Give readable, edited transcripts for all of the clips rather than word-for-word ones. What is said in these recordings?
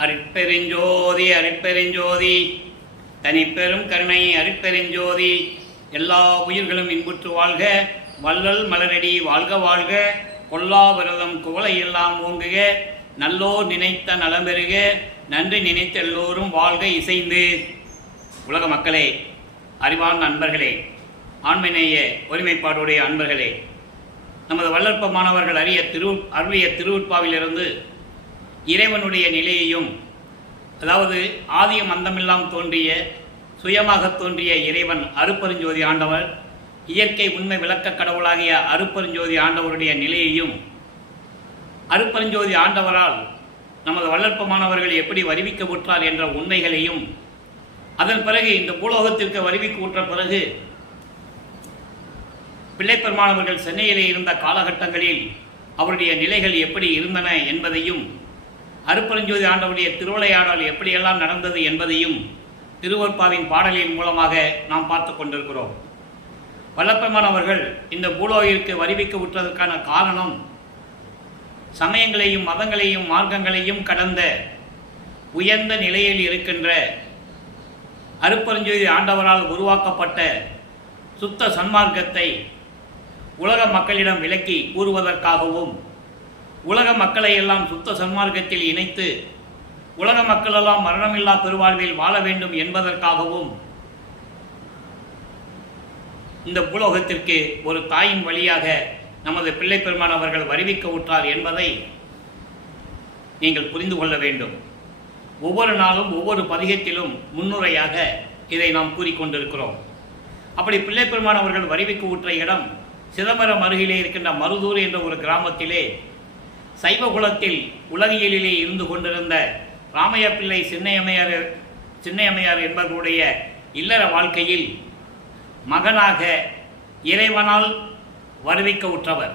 அருட்பெருஞ்சோதி அருட்பெருஞ்சோதி தனிப்பெரும் கருணை அருட்பெருஞ்சோதி. எல்லா உயிர்களும் இன்புற்று வாழ்க, வள்ளல் மலரடி வாழ்க வாழ்க, கொல்லா விரதம் குவளை எல்லாம் ஓங்குக, நல்லோர் நினைத்த நலம் பெறுக, நன்றி நினைத்த எல்லோரும் வாழ்க இசைந்து. உலக மக்களே, அறிவார்ந்த நண்பர்களே, ஆண்மைநேய ஒருமைப்பாடுடைய அன்பர்களே, நமது வள்ளற்ப மாணவர்கள் அருளிய திருவுட்பாவிலிருந்து இறைவனுடைய நிலையையும், அதாவது ஆதியம் அந்தமெல்லாம் தோன்றிய சுயமாக தோன்றிய இறைவன் அருப்பெருஞ்சோதி ஆண்டவர், இயற்கை உண்மை விளக்க கடவுளாகிய அருப்பெருஞ்சோதி ஆண்டவருடைய நிலையையும், அருப்பெருஞ்சோதி ஆண்டவரால் நமது வள்ளற்ப மாணவர்கள் எப்படி வருவிக்கவுற்றார் என்ற உண்மைகளையும், அதன் பிறகு இந்த பூலோகத்திற்கு வருவிக்க பிறகு பிள்ளைப்பெருமானவர்கள் சென்னையிலே இருந்த காலகட்டங்களில் அவருடைய நிலைகள் எப்படி இருந்தன என்பதையும், அருப்பெருஞ்சோதி ஆண்டவருடைய திருவிளையாடல் எப்படியெல்லாம் நடந்தது என்பதையும் திருவொற்பாவின் பாடலின் மூலமாக நாம் பார்த்து கொண்டிருக்கிறோம். வல்லப்பெருமானவர்கள் இந்த பூலோகிற்கு வருவிக்க விட்டதற்கான காரணம், சமயங்களையும் மதங்களையும் மார்க்கங்களையும் கடந்த உயர்ந்த நிலையில் இருக்கின்ற அருப்பெருஞ்சோதி ஆண்டவரால் உருவாக்கப்பட்ட சுத்த சன்மார்க்கத்தை உலக மக்களிடம் விளக்கி கூறுவதற்காகவும், உலக மக்களை எல்லாம் சுத்த சன்மார்க்கத்தில் இணைத்து உலக மக்களெல்லாம் மரணமில்லா பெருவாழ்வில் வாழ வேண்டும் என்பதற்காகவும் இந்த பூலோகத்திற்கு ஒரு தாயின் வழியாக நமது பிள்ளை பெருமான் அவர்கள் வருவிக்க உற்றார் என்பதை நீங்கள் புரிந்து கொள்ள வேண்டும். ஒவ்வொரு நாளும் ஒவ்வொரு பதிகத்திலும் முன்னுரையாக இதை நாம் கூறிக்கொண்டிருக்கிறோம். அப்படி பிள்ளை பெருமான் அவர்கள் வருவிக்க உற்ற இடம் சிதம்பரம் அருகிலே இருக்கின்ற மருதூர் என்ற ஒரு கிராமத்திலே சைவகுலத்தில் உலகியலிலே இருந்து கொண்டிருந்த ராமையா பிள்ளை சின்னையம்மையார் என்பவர்களுடைய இல்லற வாழ்க்கையில் மகனாக இறைவனால் வருவிக்க உற்றவர்,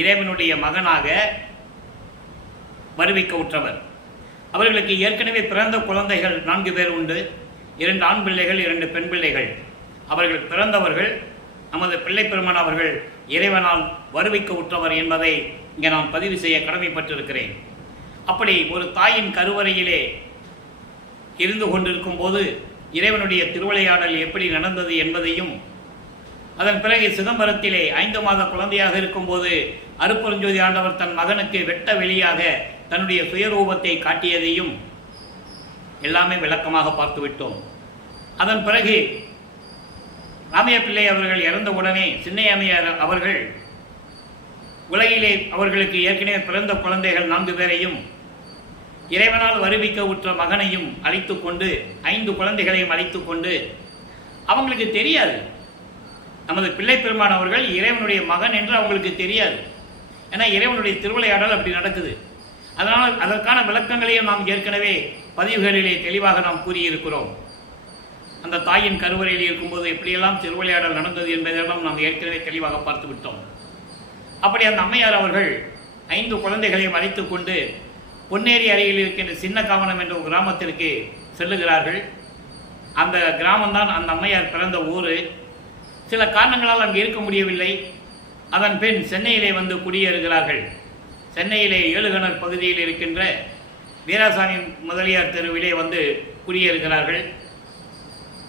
இறைவனுடைய மகனாக வருவிக்க உற்றவர். அவர்களுக்கு ஏற்கனவே பிறந்த குழந்தைகள் 4 பேர் உண்டு. 2 ஆண் பிள்ளைகள், 2 பெண் பிள்ளைகள். அவர்கள் பிறந்தவர்கள் நமது பிள்ளை பெருமான் அவர்கள் இறைவனால் வருவிக்க உற்றவர் என்பதை இங்கே நான் பதிவு செய்ய கடமைப்பட்டிருக்கிறேன். அப்படி ஒரு தாயின் கருவறையிலே இருந்து கொண்டிருக்கும் போது இறைவனுடைய திருவிளையாடல் எப்படி நடந்தது என்பதையும், அதன் பிறகு சிதம்பரத்திலே 5 மாத குழந்தையாக இருக்கும்போது அருப்பெருஞ்சோதி ஆண்டவர் தன் மகனுக்கு வெட்ட வெளியாக தன்னுடைய சுயரூபத்தை காட்டியதையும் எல்லாமே விளக்கமாக பார்த்துவிட்டோம். அதன் பிறகு ராமையா பிள்ளை அவர்கள் இறந்தவுடனே சின்னையம்மையார் அவர்கள் உலகிலே அவர்களுக்கு ஏற்கனவே பிறந்த குழந்தைகள் 4 பேரையும் இறைவனால் வருவிக்க உற்ற மகனையும் அழைத்து கொண்டு 5 குழந்தைகளையும் அழைத்து கொண்டு, அவங்களுக்கு தெரியாது நமது பிள்ளை பெருமான் அவர்கள் இறைவனுடைய மகன் என்று அவங்களுக்கு தெரியாது. ஏன்னா இறைவனுடைய திருவிளையாடல் அப்படி நடக்குது. அதனால் அதற்கான விளக்கங்களையும் நாம் ஏற்கனவே பதிவுகளிலே தெளிவாக நாம் கூறியிருக்கிறோம். அந்த தாயின் கருவறையில் இருக்கும்போது எப்படியெல்லாம் திருவிளையாடல் நடந்தது என்பதெல்லாம் நாம் ஏற்கனவே தெளிவாக பார்த்து விட்டோம். அப்படி அந்த அம்மையார் அவர்கள் 5 குழந்தைகளையும் அழைத்து கொண்டு பொன்னேரி அருகில் இருக்கின்ற சின்ன காவனம் என்ற ஒரு கிராமத்திற்கு செல்லுகிறார்கள். அந்த கிராமம்தான் அந்த அம்மையார் பிறந்த ஊர். சில காரணங்களால் அங்கே இருக்க முடியவில்லை. அதன் பின் சென்னையிலே வந்து குடியேறுகிறார்கள். சென்னையிலே ஏழுகணர் பகுதியில் இருக்கின்ற வீராசாமி முதலியார் தெருவிலே வந்து குடியேறுகிறார்கள்.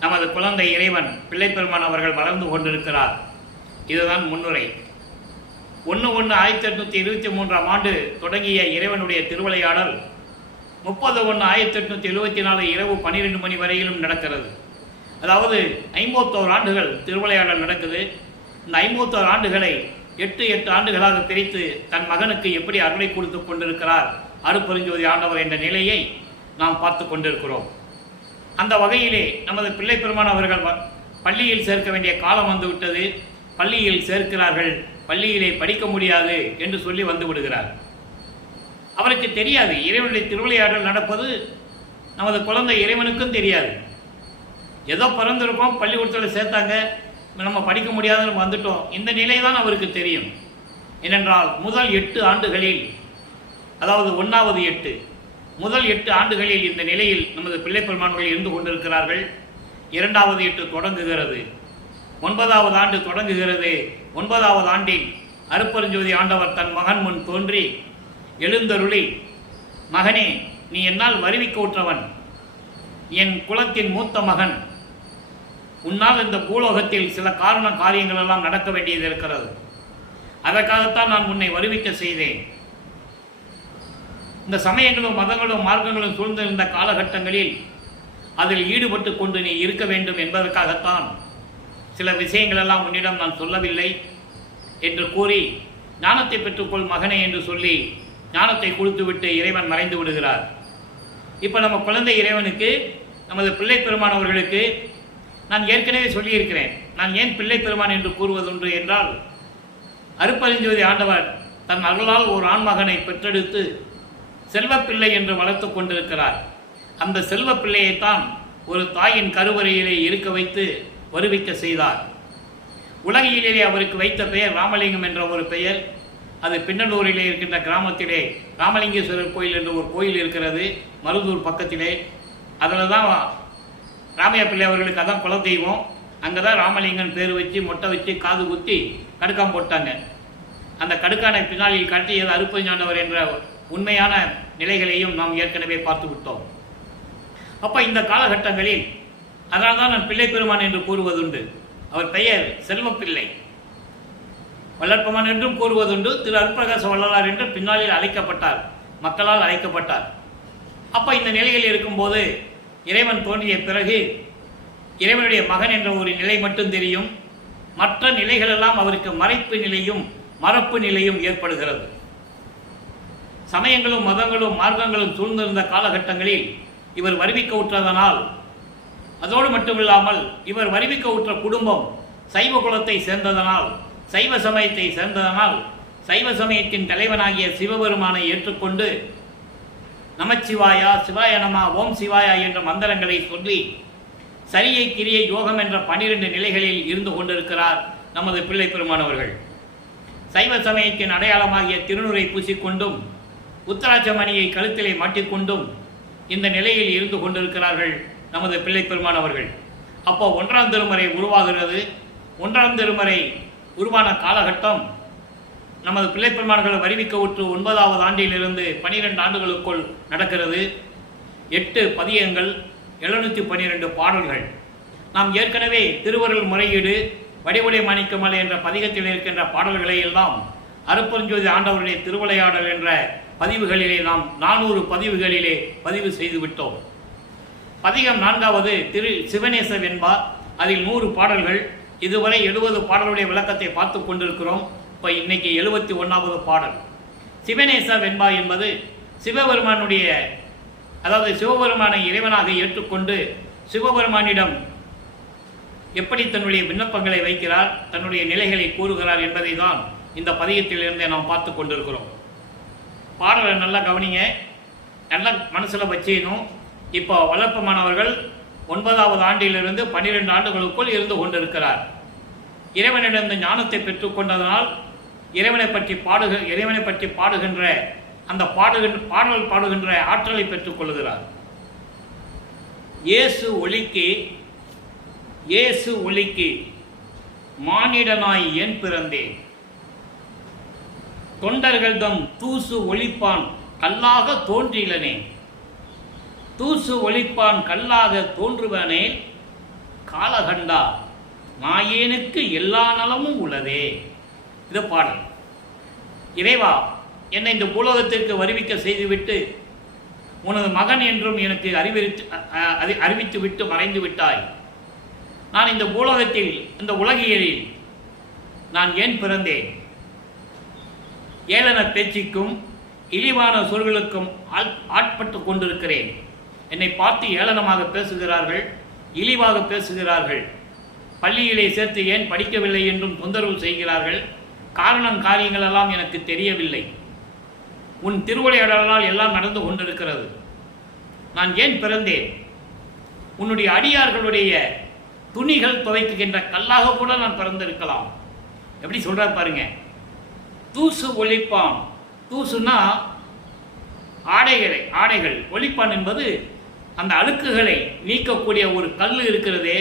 நமது குழந்தை இறைவன் பிள்ளை பெருமான் அவர்கள் வளர்ந்து கொண்டிருக்கிறார். இதுதான் முன்னுரை. 1/1/1823 ஆண்டு தொடங்கிய இறைவனுடைய திருவிளையாடல் 30/1/1874 இரவு 12 மணி வரையிலும் நடக்கிறது. அதாவது 51 ஆண்டுகள் திருவிளையாடல் நடக்குது. இந்த 51 ஆண்டுகளை 8 ஆண்டுகளாக பிரித்து தன் மகனுக்கு எப்படி அருளை கொடுத்து கொண்டிருக்கிறார் அருப்பெருஞ்சோதி ஆண்டவர் என்ற நிலையை நாம் பார்த்து கொண்டிருக்கிறோம். அந்த வகையிலே நமது பிள்ளை பெருமான் அவர்கள் பள்ளியில் சேர்க்க வேண்டிய காலம் வந்துவிட்டது. பள்ளியில் சேர்க்கிறார்கள். பள்ளியிலே படிக்க முடியாது என்று சொல்லி வந்து விடுகிறார். அவருக்கு தெரியாது இறைவனுடைய திருவிளையாடல் நடப்பது. நமது குழந்தை இறைவனுக்கும் தெரியாது. ஏதோ பிறந்திருக்கோம், பள்ளிக்கூடத்தில் சேர்த்தாங்க, நம்ம படிக்க முடியாதுன்னு வந்துட்டோம், இந்த நிலை தான் அவருக்கு தெரியும். ஏனென்றால் முதல் 8 ஆண்டுகளில், அதாவது 1வது 8 முதல் 8 ஆண்டுகளில் இந்த நிலையில் நமது பிள்ளை பெருமான்கள் இருந்து கொண்டிருக்கிறார்கள். 2வது 8 தொடங்குகிறது. 9வது ஆண்டு தொடங்குகிறது. 9வது ஆண்டில் அருப்பெருஞ்சோதி ஆண்டவர் தன் மகன் முன் தோன்றி எழுந்தருளி, மகனே நீ என்னால் வருவிக்க உற்றவன், என் குலத்தின் மூத்த மகன், உன்னால் இந்த பூலோகத்தில் சில காரியங்கள் எல்லாம் நடக்க வேண்டியது இருக்கிறது. அதற்காகத்தான் நான் உன்னை வருவிக்க செய்தேன். இந்த சமயங்களும் மதங்களும் மார்க்கங்களும் சூழ்ந்திருந்த காலகட்டங்களில் அதில் ஈடுபட்டு கொண்டு நீ இருக்க வேண்டும் என்பதற்காகத்தான் சில விஷயங்களெல்லாம் உன்னிடம் நான் சொல்லவில்லை என்று கூறி, ஞானத்தை பெற்றுக்கொள் மகனே என்று சொல்லி ஞானத்தை கொடுத்துவிட்டு இறைவன் மறைந்து விடுகிறார். இப்போ நம்ம குழந்தை இறைவனுக்கு, நமது பிள்ளை பெருமான் அவர்களுக்கு நான் ஏற்கனவே சொல்லியிருக்கிறேன். நான் ஏன் பிள்ளை பெருமான் என்று கூறுவதுண்டு என்றால், அருட்பெருஞ்சோதி ஆண்டவர் தன் அருளால் ஒரு ஆண்மகனை பெற்றெடுத்து செல்வப்பிள்ளை என்று வளர்த்து கொண்டிருக்கிறார். அந்த செல்வப்பிள்ளையைத்தான் ஒரு தாயின் கருவறையிலே இருக்க வைத்து வருவிக்க செய்தார். உலகிலேயே அவருக்கு வைத்த பெயர் ராமலிங்கம் என்ற ஒரு பெயர். அது பின்னலூரிலே இருக்கின்ற கிராமத்திலே ராமலிங்கேஸ்வரர் கோயில் என்று ஒரு கோயில் இருக்கிறது, மருதூர் பக்கத்திலே. அதில் தான் ராமையா பிள்ளை அவர்களுக்கு அதான் குலதெய்வம். அங்கே தான் ராமலிங்கன் பேர் வச்சு மொட்டை வச்சு காது குத்தி கடுக்கான் போட்டாங்க. அந்த கடுக்கானை பின்னாளில் கட்டியது அருட்பெருஞ்சாண்டவர் என்ற உண்மையான நிலைகளையும் நாம் ஏற்கனவே பார்த்து விட்டோம். அப்போ இந்த காலகட்டங்களில் அதனால் தான் நான் பிள்ளை பெருமான் என்று கூறுவதுண்டு. அவர் பெயர் செல்வப்பிள்ளை. வளர்ப்பமான் என்றும் கூறுவதுண்டு. திரு அருட்பிரகாச வள்ளலார் என்று பின்னாளில் அழைக்கப்பட்டார், மக்களால் அழைக்கப்பட்டார். அப்போ இந்த நிலையில் இருக்கும்போது இறைவன் தோன்றிய பிறகு இறைவனுடைய மகன் என்ற ஒரு நிலை மட்டும் தெரியும். மற்ற நிலைகளெல்லாம் அவருக்கு மறைப்பு நிலையும் மறப்பு நிலையும் ஏற்படுகிறது. சமயங்களும் மதங்களும் மார்க்கங்களும் சூழ்ந்திருந்த காலகட்டங்களில் இவர் வருவிக்க உற்றதனால், அதோடு மட்டுமில்லாமல் இவர் வருவிக்க உற்ற குடும்பம் சைவ குலத்தை சேர்ந்ததனால், சைவ சமயத்தை சேர்ந்ததனால், சைவ சமயத்தின் தலைவனாகிய சிவபெருமானை ஏற்றுக்கொண்டு நமச்சிவாயா, சிவாய நமா, ஓம் சிவாயா என்ற மந்திரங்களை சொல்லி சரியை கிரியை யோகம் என்ற 12 நிலைகளில் இருந்து கொண்டிருக்கிறார் நமது பிள்ளை பெருமானவர்கள். சைவ சமயத்தின் அடையாளமாகிய திருநூரை பூசிக்கொண்டும் உத்தராட்சமணியை கழுத்திலே மாட்டிக்கொண்டும் இந்த நிலையில் இருந்து கொண்டிருக்கிறார்கள் நமது பிள்ளை பெருமானவர்கள். அப்போ 1ஆம் திருமுறை உருவாகிறது. 1ஆம் திருமுறை உருவான காலகட்டம் நமது பிள்ளை பெருமான்களை வருவிக்க உற்று 9வது ஆண்டிலிருந்து 12 ஆண்டுகளுக்குள் நடக்கிறது. 8 பதியங்கள், 712 பாடல்கள். நாம் ஏற்கனவே திருவருள் முறையீடு, வடிவுடை மாணிக்கமலை என்ற பதிகத்தில் இருக்கின்ற பாடல்களை எல்லாம் அருட்பெருஞ்சோதி ஆண்டவருடைய திருவிளையாடல் என்ற பதிவுகளிலே நாம் 400 பதிவுகளிலே பதிவு செய்து விட்டோம். பதிகம் 4வது திரு சிவநேச வெண்பா. அதில் 100 பாடல்கள். இதுவரை 70 பாடலுடைய விளக்கத்தை பார்த்து கொண்டிருக்கிறோம். இப்போ இன்னைக்கு 71வது பாடல். சிவநேச வெண்பா என்பது சிவபெருமானுடைய, அதாவது சிவபெருமானை இறைவனாக ஏற்றுக்கொண்டு சிவபெருமானிடம் எப்படி தன்னுடைய விண்ணப்பங்களை வைக்கிறார், தன்னுடைய நிலைகளை கூறுகிறார் என்பதை தான் இந்த பதிகத்திலிருந்தே நாம் பார்த்து கொண்டிருக்கிறோம். பாடலை நல்லா கவனிங்க, நல்லா மனசில் வச்சிடணும். இப்போ வளர்ப்பமானவர்கள் 9வது ஆண்டிலிருந்து 12 ஆண்டுகளுக்குள் இருந்து கொண்டிருக்கிறார். இறைவனிடம் ஞானத்தை பெற்றுக்கொண்டதனால் இறைவனை பற்றி பாடுகின்ற அந்த பாடல் பாடுகின்ற ஆற்றலை பெற்றுக்கொள்கிறார். இயேசு ஒளிக்கு மானிடனாய் ஏன் பிறந்தேன், தொண்டர்கள் தம் தூசு ஒளிப்பான் கல்லாக தோன்றிலனே, தூசு ஒளிப்பான் கல்லாக தோன்றுவனே, காலகண்டா நாயேனுக்கு எல்லா நலமும் உள்ளதே. இது பாடல். இறைவா, என்னை இந்த பூலோகத்திற்கு வருவிக்க செய்துவிட்டு உனது மகன் என்றும் எனக்கு அறிவித்து விட்டு மறைந்து விட்டாய். நான் இந்த பூலோகத்தில், இந்த உலகியலில் நான் ஏன் பிறந்தேன்? ஏளன பேச்சுக்கும் இழிவான சொற்களுக்கும் ஆட்பட்டு கொண்டிருக்கிறேன். என்னை பார்த்து ஏளனமாக பேசுகிறார்கள், இழிவாக பேசுகிறார்கள். பள்ளியிலே சேர்த்து ஏன் படிக்கவில்லை என்றும் தொந்தரவு செய்கிறார்கள். காரியங்கள் எல்லாம் எனக்கு தெரியவில்லை. உன் திருவிளையாடலால் எல்லாம் நடந்து கொண்டிருக்கிறது. நான் ஏன் பிறந்தேன்? உன்னுடைய அடியார்களுடைய துணிகள் துவைக்குகின்ற கல்லாக கூட நான் பிறந்திருக்கலாம். எப்படி சொல்றார் பாருங்க. தூசு ஒளிப்பான், தூசுனா ஆடைகள், ஒளிப்பான் என்பது அந்த அழுக்குகளை நீக்கக்கூடிய ஒரு கல் இருக்கிறதே,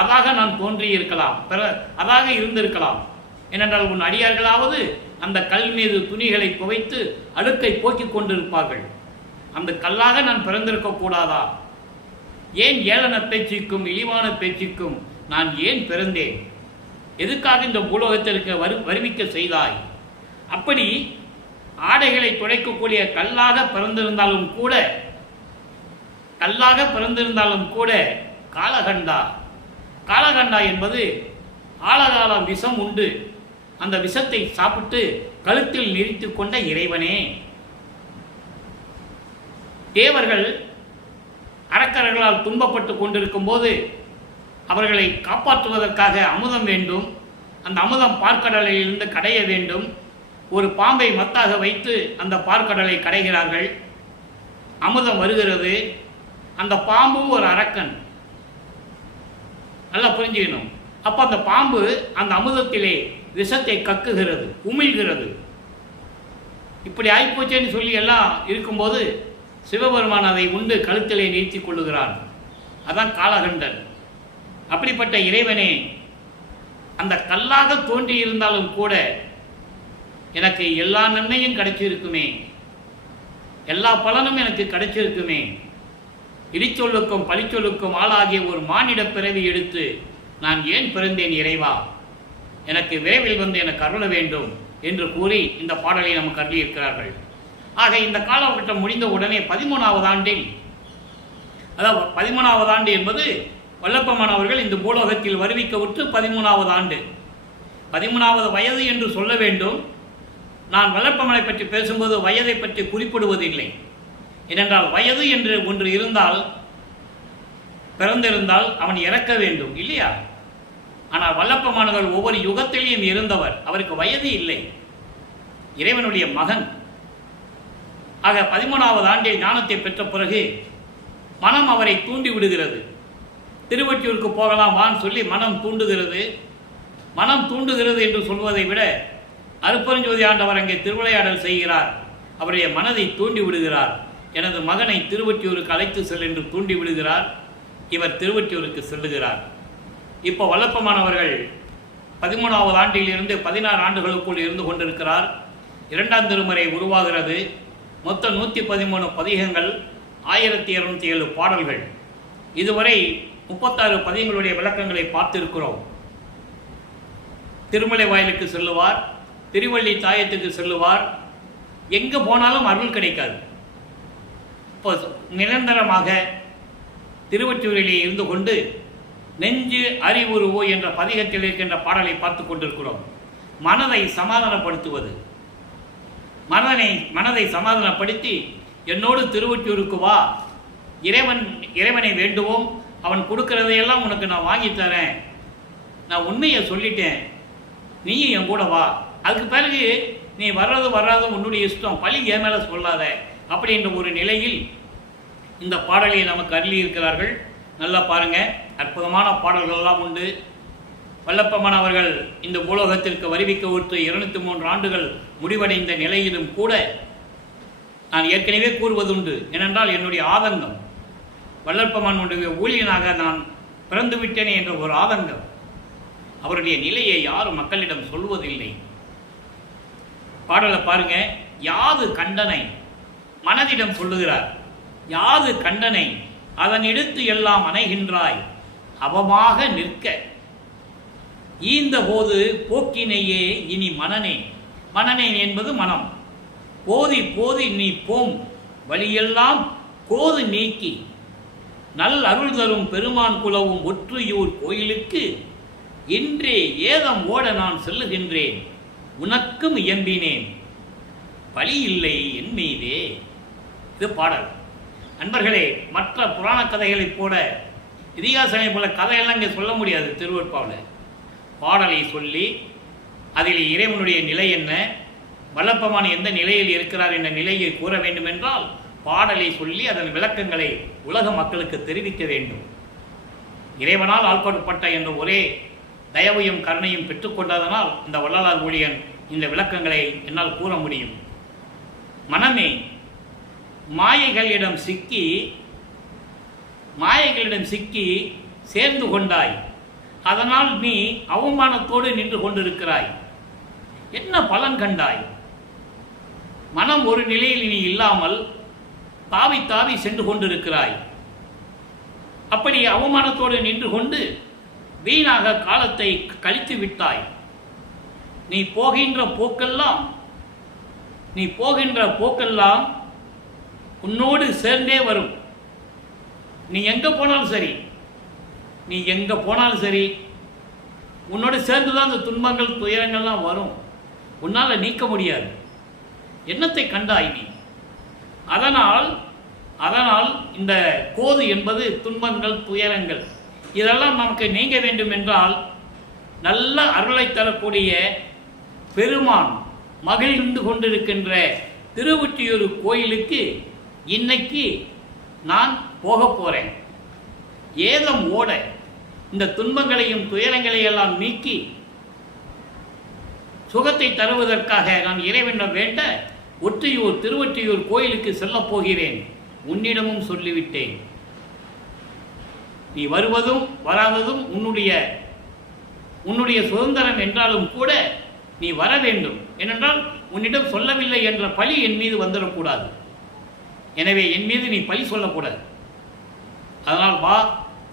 அதாக நான் தோன்றியிருக்கலாம், அதாக இருந்திருக்கலாம். ஏனென்றால் உன் அடியார்களாவது அந்த கல் மீது துணிகளை துவைத்து அழுக்கை போக்கிக் கொண்டிருப்பார்கள். அந்த கல்லாக நான் பிறந்திருக்க கூடாதா? ஏன் ஏளன பேச்சுக்கும் இழிவான பேச்சுக்கும் நான் ஏன் பிறந்தேன்? எதுக்காக இந்த பூலோகத்திற்கு வருவிக்க செய்தாய்? அப்படி ஆடைகளை துடைக்கக்கூடிய கல்லாக பிறந்திருந்தாலும் கூட காலகண்டா என்பது ஆழகாலம் விஷம் உண்டு. அந்த விஷத்தை சாப்பிட்டு கழுத்தில் நிறுத்தி கொண்ட இறைவனே, தேவர்கள் அரக்கர்களால் துன்பப்பட்டு கொண்டிருக்கும் போது அவர்களை காப்பாற்றுவதற்காக அமுதம் வேண்டும். அந்த அமுதம் பார்க்கடலில் இருந்து கடைய வேண்டும். ஒரு பாம்பை மத்தாக வைத்து அந்த பார்க்கடலை கடைகிறார்கள். அமுதம் வருகிறது. அந்த பாம்பும் ஒரு அரக்கன், நல்லா புரிஞ்சுக்கணும். அப்போ அந்த பாம்பு அந்த அமுதத்திலே விஷத்தை கக்குகிறது, உமிழ்கிறது. இப்படி ஆய்ப்போச்சேன்னு சொல்லி எல்லாம் இருக்கும்போது சிவபெருமான் அதை உண்டு கழுத்திலே நீர்த்தி கொள்ளுகிறான். அதான் காலகண்டன். அப்படிப்பட்ட இறைவனே, அந்த கல்லாக தோன்றி இருந்தாலும் கூட எனக்கு எல்லா நன்மையும் கிடைச்சிருக்குமே, எல்லா பலனும் எனக்கு கிடைச்சிருக்குமே. இடிச்சொல்லுக்கும் பழிச்சொல்லுக்கும் ஆளாகிய ஒரு மானிட பிறவி எடுத்து நான் ஏன் பிறந்தேன் இறைவா? எனக்கு விரைவில் வந்து எனக்கு அருள வேண்டும் என்று கூறி இந்த பாடலை நமக்கு அருளியிருக்கிறார்கள். ஆக இந்த காலகட்டம் முடிந்த உடனே 13வது ஆண்டில், அதாவது 13வது ஆண்டு என்பது வல்லப்பமான் அவர்கள் இந்த பூலோகத்தில் வருவிக்க விட்டு 13வது ஆண்டு, 13வது வயது என்று சொல்ல வேண்டும். நான் வல்லப்பமனை பற்றி பேசும்போது வயதை பற்றி குறிப்பிடுவதில்லை. ஏனென்றால் வயது என்று ஒன்று இருந்தால், பிறந்திருந்தால் அவன் இறக்க வேண்டும் இல்லையா? ஆனால் வல்லப்பமானவர் ஒவ்வொரு யுகத்திலையும் இருந்தவர். அவருக்கு வயது இல்லை, இறைவனுடைய மகன். ஆக 13வது ஆண்டில் ஞானத்தை பெற்ற பிறகு மனம் அவரை தூண்டி விடுகிறது. திருவொற்றியூருக்கு போகலாம் வான்னு சொல்லி மனம் தூண்டுகிறது. மனம் தூண்டுகிறது என்று சொல்வதை விட அருப்பெருஞ்சோதி ஆண்டவர் அங்கே திருவிளையாடல் செய்கிறார். அவருடைய மனதை தூண்டி விடுகிறார். எனது மகனை திருவொற்றியூருக்கு அழைத்து செல் என்று தூண்டி விடுகிறார். இவர் திருவொற்றியூருக்கு செல்லுகிறார். இப்போ வல்லப்பமானவர்கள் 13வது ஆண்டிலிருந்து 16 ஆண்டுகளுக்குள் இருந்து கொண்டிருக்கிறார். 2ஆம் திருமுறை உருவாகிறது. மொத்தம் 113 பதிகங்கள், 1207 பாடல்கள். இதுவரை 36 பதிகங்களுடைய விளக்கங்களை பார்த்திருக்கிறோம். திருமலை வாயிலுக்கு செல்லுவார், திருவள்ளி தாயத்துக்கு செல்லுவார். எங்கே போனாலும் அருள் கிடைக்காது. இப்போ நிரந்தரமாக திருவொற்றியூரிலே இருந்து கொண்டு நெஞ்சு அறிவுருவோ என்ற பதிகத்தில் இருக்கின்ற பாடலை பார்த்து கொண்டிருக்கிறோம். மனதை சமாதானப்படுத்துவது, மனதை சமாதானப்படுத்தி என்னோடு திருவொற்றியூருக்கு வா, இறைவனை வேண்டுவோம், அவன் கொடுக்கிறதையெல்லாம் உனக்கு நான் வாங்கித்தரேன், நான் உண்மையை சொல்லிட்டேன், நீயும் என் கூட வா, அதுக்கு பிறகு நீ வர்றது உன்னுடைய இஷ்டம், பழி என் மேலே சொல்லாத அப்படின்ற ஒரு நிலையில் இந்த பாடலை நமக்கு அருளி இருக்கிறார்கள். நல்லா பாருங்க, அற்புதமான பாடல்கள்லாம் உண்டு. வல்லப்பமான் அவர்கள் இந்த பூலோகத்திற்கு வருவிக்க விட்டு 203 ஆண்டுகள் முடிவடைந்த நிலையிலும் கூட நான் ஏற்கனவே கூறுவதுண்டு. ஏனென்றால் என்னுடைய ஆதங்கம், வல்லப்பமானுடைய ஊழியனாக நான் பிறந்து விட்டேனே என்ற ஒரு ஆதங்கம். அவருடைய நிலையை யாரும் மக்களிடம் சொல்வதில்லை. பாடலை பாருங்க. யாது கண்டனை மனதிடம் சொல்லுகிறார். யாது கண்டனை அதன் எடுத்து எல்லாம் அணைகின்றாய் அவமாக நிற்க ஈந்த போது போக்கினையே இனி மனனே. மனனே என்பது மனம். போதி நீ போம் வழியெல்லாம் கோது நீக்கி நல் அருள் தரும் பெருமான் குலவும் ஒற்றியூர் கோயிலுக்கு இன்றே ஏதம் ஓட நான் செல்லுகின்றேன், உனக்கும் இயம்பினேன், பழி இல்லை என் மீதே. இது பாடல். நண்பர்களே, மற்ற புராண கதைகளைப் போல, இதிகாசங்களை போல கதையெல்லாம் இங்கே சொல்ல முடியாது. திருவொற்பாவில் பாடலை சொல்லி அதில் இறைவனுடைய நிலை என்ன, வல்லப்பமான் எந்த நிலையில் இருக்கிறார் என்ற நிலையை கூற வேண்டுமென்றால் பாடலை சொல்லி அதன் விளக்கங்களை உலக மக்களுக்கு தெரிவிக்க வேண்டும். இறைவனால் ஆட்கொள்ளப்பட்ட என்ற ஒரே தயவையும் கருணையும் பெற்றுக்கொண்டதனால் இந்த வள்ளலார் ஊழியன் இந்த விளக்கங்களை என்னால் கூற முடியும். மனமே, மாயைகளிடம் சிக்கி சேர்ந்து கொண்டாய், அதனால் நீ அவமானத்தோடு நின்று கொண்டிருக்கிறாய். என்ன பலன் கண்டாய்? மனம் ஒரு நிலையில் நீ இல்லாமல் தாவி தாவி சென்று கொண்டிருக்கிறாய். அப்படி அவமானத்தோடு நின்று கொண்டு வீணாக காலத்தை கழித்து விட்டாய். நீ போகின்ற போக்கெல்லாம் உன்னோடு சேர்ந்தே வரும். நீ எங்கே போனாலும் சரி உன்னோடு சேர்ந்து தான் அந்த துன்பங்கள் துயரங்கள்லாம் வரும். உன்னால் நீக்க முடியாது. என்னத்தை கண்டாய் நீ? அதனால் இந்த கோது என்பது துன்பங்கள் துயரங்கள் இதெல்லாம் நமக்கு நீங்க வேண்டும் என்றால் நல்ல அருளை தரக்கூடிய பெருமான் மகிழ்ந்து கொண்டிருக்கின்ற திருவொற்றியூர் கோயிலுக்கு இன்னைக்கு நான் போக போறேன். ஏதம் ஓட இந்த துன்பங்களையும் துயரங்களையெல்லாம் நீக்கி சுகத்தை தருவதற்காக நான் இறைவனிடம் வேண்ட திருவொற்றியூர் கோயிலுக்கு செல்லப் போகிறேன். உன்னிடமும் சொல்லிவிட்டேன். நீ வருவதும் வராததும் உன்னுடைய சுதந்திரம் என்றாலும் கூட நீ வர வேண்டும். ஏனென்றால் உன்னிடம் சொல்லவில்லை என்ற பழி என் மீது வந்துடக்கூடாது. எனவே என் மீது நீ பழி சொல்லக்கூடாது. அதனால் வா,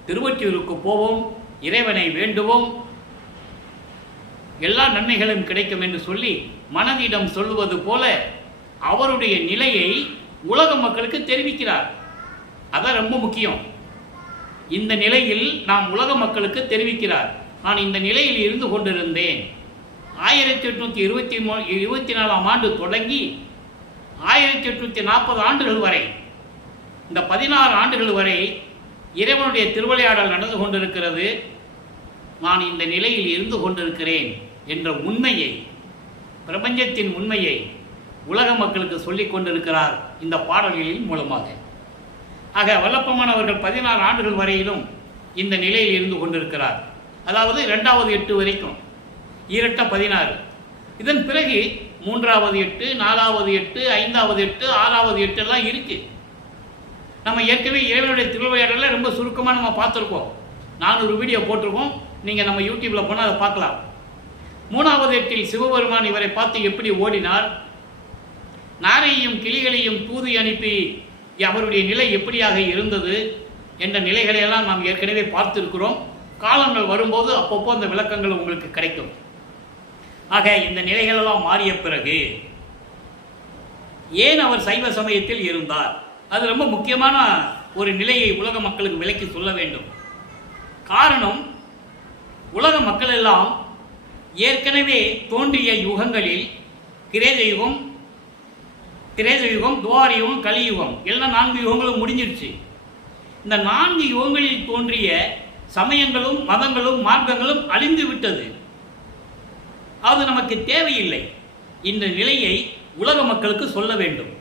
திருவொற்றியூருக்கு போவோம், இறைவனை வேண்டுவோம், எல்லா நன்மைகளும் கிடைக்கும் என்று சொல்லி மனதிடம் சொல்லுவது போல அவருடைய நிலையை உலக மக்களுக்கு தெரிவிக்கிறார். அதான் ரொம்ப முக்கியம். இந்த நிலையில் நாம் உலக மக்களுக்கு தெரிவிக்கிறார். நான் இந்த நிலையில் இருந்து கொண்டிருந்தேன். 1824 ஆண்டு தொடங்கி 1840 ஆண்டுகள் வரை, இந்த 16 ஆண்டுகள் வரை இறைவனுடைய திருவிளையாடல் நடந்து கொண்டிருக்கிறது. நான் இந்த நிலையில் இருந்து கொண்டிருக்கிறேன் என்ற உண்மையை, பிரபஞ்சத்தின் உண்மையை உலக மக்களுக்கு சொல்லிக் கொண்டிருக்கிறார் இந்த பாடல்களின் மூலமாக. ஆக வல்லப்பெருமான் அவர்கள் 16 ஆண்டுகள் வரையிலும் இந்த நிலையில் இருந்து கொண்டிருக்கிறார். அதாவது 2வது 8 வரைக்கும், ஈரட்ட 16. இதன் பிறகு 3வது 8, 4வது 8, 5வது 8, 6வது 8 எல்லாம் இருக்கு. நம்ம ஏற்கனவே இறைவனுடைய திருவிளையாடல ரொம்ப சுருக்கமாக நம்ம பார்த்துருக்கோம். 400 வீடியோ போட்டிருக்கோம். நீங்கள் நம்ம யூடியூப்ல போனால் அதை பார்க்கலாம். 3வது 8 சிவபெருமான் இவரை பார்த்து எப்படி ஓடினார், நாரையும் கிளிகளையும் தூது அனுப்பி அவருடைய நிலை எப்படியாக இருந்தது என்ற நிலைகளையெல்லாம் நாம் ஏற்கனவே பார்த்திருக்கிறோம். காலங்கள் வரும்போது அப்பப்போ அந்த விளக்கங்கள் உங்களுக்கு கிடைக்கும். ஆக இந்த நிலைகளெல்லாம் மாறிய பிறகு ஏன் அவர் சைவ சமயத்தில் இருந்தார், அது ரொம்ப முக்கியமான ஒரு நிலையை உலக மக்களுக்கு விளக்கி சொல்ல வேண்டும். காரணம், உலக மக்கள் எல்லாம் ஏற்கனவே தோன்றிய யுகங்களில் திரேத யுகம், துவார யுகம், கலியுகம் எல்லாம் 4 யுகங்களும் முடிஞ்சிருச்சு. இந்த 4 யுகங்களில் தோன்றிய சமயங்களும் மதங்களும் மார்க்கங்களும் அழிந்து விட்டது. அது நமக்கு தேவையில்லை. இந்த நிலையை உலக மக்களுக்கு சொல்ல வேண்டும்.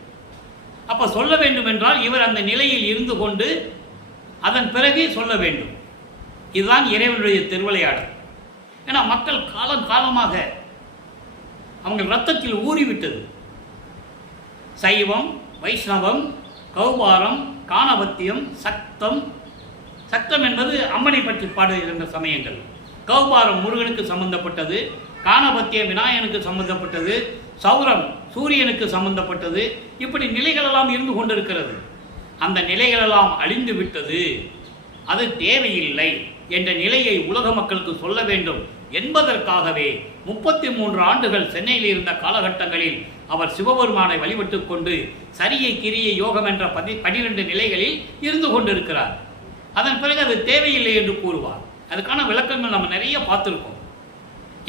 அப்ப சொல்ல வேண்டும் என்றால் இவர் அந்த நிலையில் இருந்து கொண்டு அதன் பிறகு சொல்ல வேண்டும். இதுதான் இறைவனுடைய திருவிளையாடல். ஏன்னா மக்கள் காலமாக அவங்க ரத்தத்தில் ஊறிவிட்டது. சைவம், வைஷ்ணவம், கௌபாரம், காணபத்தியம், சக்தம் என்பது அம்மனை பற்றி பாடுகின்ற சமயங்கள். கௌபாரம் முருகனுக்கு சம்பந்தப்பட்டது, காணபத்தியம் விநாயகனுக்கு சம்பந்தப்பட்டது, சௌரம் சூரியனுக்கு சம்பந்தப்பட்டது. இப்படி நிலைகளெல்லாம் இருந்து கொண்டிருக்கிறது. அந்த நிலைகளெல்லாம் அழிந்து விட்டது, அது தேவையில்லை என்ற நிலையை உலக மக்களுக்கு சொல்ல வேண்டும் என்பதற்காகவே 33 ஆண்டுகள் சென்னையில் இருந்த காலகட்டங்களில் அவர் சிவபெருமானை வழிபட்டு கொண்டு சரியை கிரியை யோகம் என்ற 12 நிலைகளில் இருந்து கொண்டிருக்கிறார். அதன் பிறகு அது தேவையில்லை என்று கூறுவார். அதுக்கான விளக்கங்கள் நம்ம நிறைய பார்த்துருக்கோம்.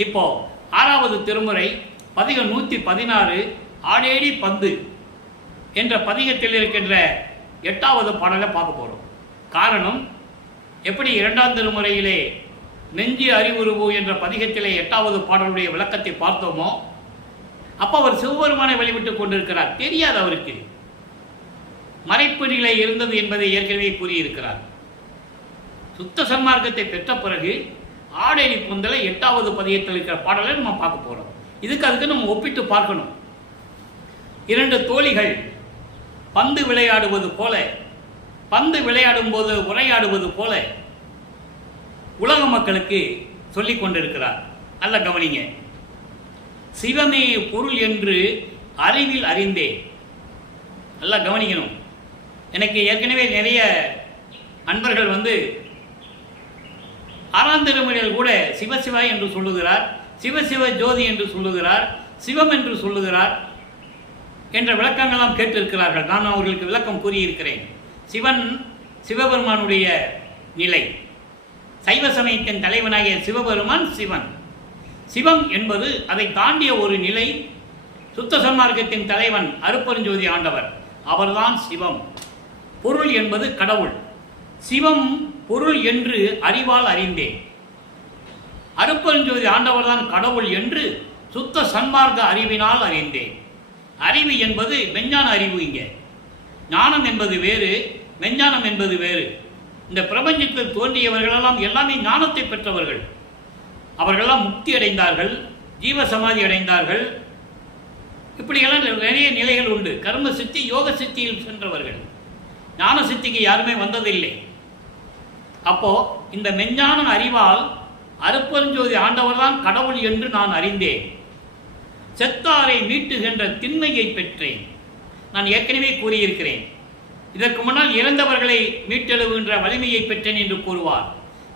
இப்போ 6வது திருமுறை பதிகம் 116 ஆடேடி பந்து என்ற பதிகத்தில் இருக்கின்ற 8வது பாடலை பார்க்க போகிறோம். காரணம், எப்படி 2ஆம் திருமுறையிலே நெஞ்சு அறிவுருவு என்ற பதிகத்திலே 8வது பாடலுடைய விளக்கத்தை பார்த்தோமோ, அப்போ அவர் சிவபெருமானை வழிபட்டுக் கொண்டிருக்கிறார். தெரியாது அவருக்கு மறைப்பு நிலை இருந்தது என்பதை ஏற்கனவே கூறியிருக்கிறார். சுத்த சன்மார்க்கத்தை பெற்ற பிறகு ஆடேடி பந்தலை 8வது பதிகத்தில் இருக்கிற பாடலை நம்ம பார்க்க போகிறோம். அதுக்கு நம்ம ஒப்பிட்டு பார்க்கணும். 2 தோழிகள் பந்து விளையாடுவது போல, பந்து விளையாடும் போது உரையாடுவது போல உலக மக்களுக்கு சொல்லிக் கொண்டிருக்கிறார். நல்ல கவனிங்க. சிவமே பொருள் என்று அறிவில் அறிந்தே. நல்லா கவனிக்கணும். எனக்கு ஏற்கனவே நிறைய நண்பர்கள் ஆறாம் திருமுறையில் கூட சிவசிவா என்று சொல்லுகிறார், சிவசிவ ஜோதி என்று சொல்லுகிறார், சிவம் என்று சொல்லுகிறார் என்ற விளக்கங்கள்லாம் கேட்டிருக்கிறார்கள். நான் அவர்களுக்கு விளக்கம் கூறியிருக்கிறேன். சிவன் சிவபெருமானுடைய நிலை, சைவ சமயத்தின் தலைவனாகிய சிவபெருமான் சிவன். சிவம் என்பது அதை தாண்டிய ஒரு நிலை. சுத்த சன்மார்க்கத்தின் தலைவன் அருட்பெருஞ்சோதி ஆண்டவர், அவர்தான் சிவம். பொருள் என்பது கடவுள். சிவம் பொருள் என்று அறிவால் அறிந்தேன். அருட்பெருஞ்சோதி ஆண்டவர் தான் கடவுள் என்று சுத்த சன்மார்க்க அறிவினால் அறிந்தேன். அறிவு என்பது மெஞ்ஞான அறிவு. இங்கே ஞானம் என்பது வேறு, மெஞ்ஞானம் என்பது வேறு. இந்த பிரபஞ்சத்தில் தோன்றியவர்களெல்லாம் எல்லாமே ஞானத்தை பெற்றவர்கள். அவர்களெல்லாம் முக்தி அடைந்தார்கள், ஜீவ சமாதி அடைந்தார்கள். இப்படியெல்லாம் நிறைய நிலைகள் உண்டு. கர்ம சித்தி, யோக சித்தியில் சென்றவர்கள். ஞான சித்திக்கு யாருமே வந்ததில்லை. அப்போ இந்த மெஞ்ஞான அறிவால் அருட்பெருஞ்சோதி ஆண்டவர் தான் கடவுள் என்று நான் அறிந்தேன். செத்தாரை மீட்டுகின்ற திண்மையை பெற்றேன். நான் ஏற்கனவே கூறியிருக்கிறேன். இதற்கு முன்னால் இறந்தவர்களை மீட்டெழுகின்ற வலிமையை பெற்றேன் என்று கூறுவார்.